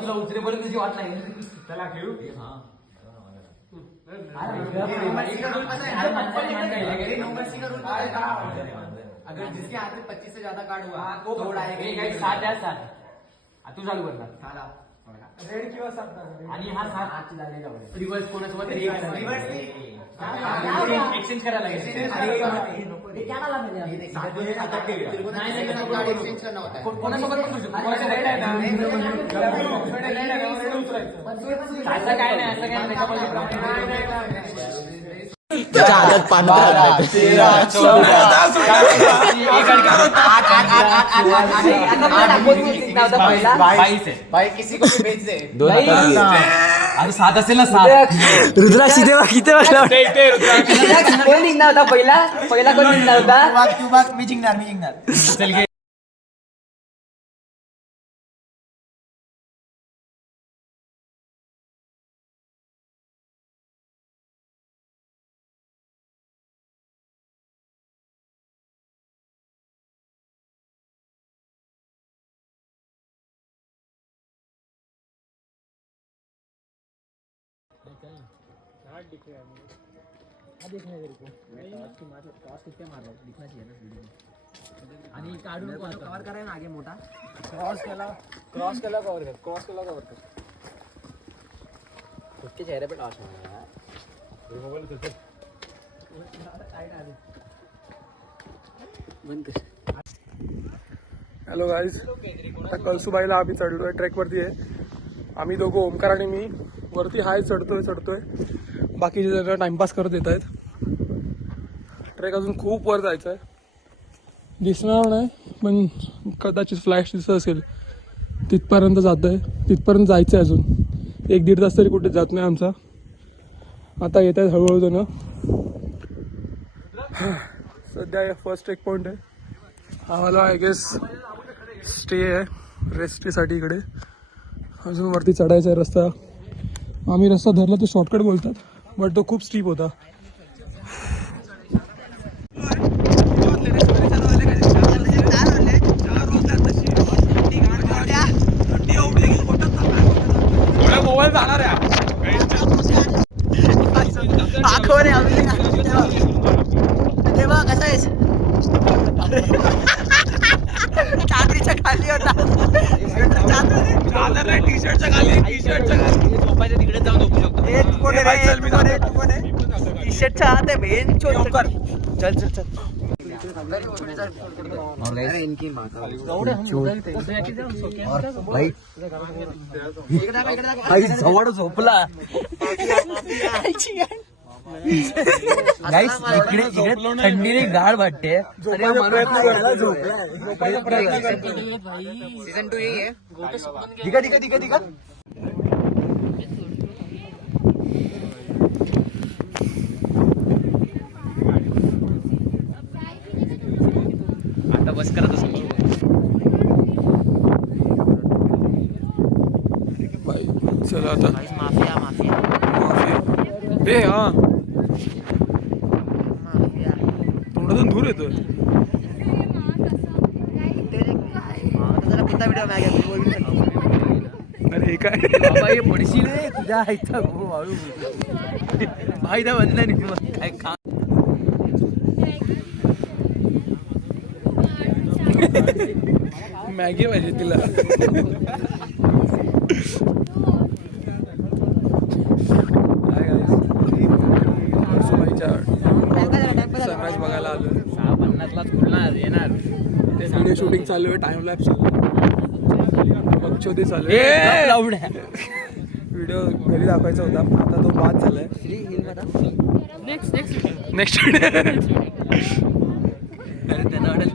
तुला उतरेपर्यंत तुझी वाट नाही त्याला घेऊ अगर जिसके हाथ में 25 से ज्यादा कार्ड हुआ वो थोड़ा है 7 तू चालू करणार रेड किंवा 7 आणि हा 7 झालेला रिव्हर्स कोणासोबत रिव्हर्स एक्सचेंज करायला लागेल कोणासोबत असं काय नाही भाई किसी को भी भेज दे अरे 7 असेल ना 7 रुद्राक्षी देवा किती वाजता कोण निघणार होता पहिला कोण निघणार होता तू मी जिंकणार चल घे आणि काढून कव्हर करायला आगे मोठा क्रॉस केला कव्हर कर खुद के चेहरे पे टॉस बंद कर. हॅलो गाईज, आता कळसुबाईला आम्ही चढलोय, ट्रेकवरती आहे आम्ही दोघं, ओमकार आणि मी. वरती हाय चढतोय बाकीचे जण टाइमपास करत येत आहेत. ट्रेक अजून खूप वर जायचं आहे, दिसणार नाही पण कदाचित फ्लॅश दिसत असेल तिथपर्यंत जात आहे. तिथपर्यंत जायचं आहे अजून 1-1.5 तास तरी कुठे जात नाही आमचा. आता येत आहेत हळूहळू जण. सध्या फर्स्ट ट्रेक पॉईंट आहे आम्हाला, आय गेस स्टे आहे रेस्टसाठी इकडे. अजून वरती चढायचा आहे रस्ता. आम्ही रस्ता धरला तो शॉर्टकट बोलतात, बट तो खूप स्टीप होता. मोबाईल जाणार आहे तेव्हा कसा आहेस? चादरीच्या खाली होता, टी शर्टच्या खाली तिकडे जाऊन झोपू शकतो. टी शर्टच्या आत आहे बेन. चल जवळ झोपला. इकडे थंडीने गाळ वाटते. सीझन 2 ये दिका आता बस करत असतो बाई. चला आता माफिया ए हा तोंडातून दूर येतोय. अरे हे काय बाबा, पडशील रे तुझ्या आईचा वाळू फायदा बनला नाही काय खा. मॅगी पाहिजे तिला. सनराईज बघायला आलो. 6:50 खुलणार येणार. व्हिडिओ शूटिंग चालू आहे, टाइम लॅप्स. बक्षोदी चालू आहे. व्हिडिओ घरी दाखवायचा होता आता तो बाद झालाय. नेक्स्ट त्यांना वाटेल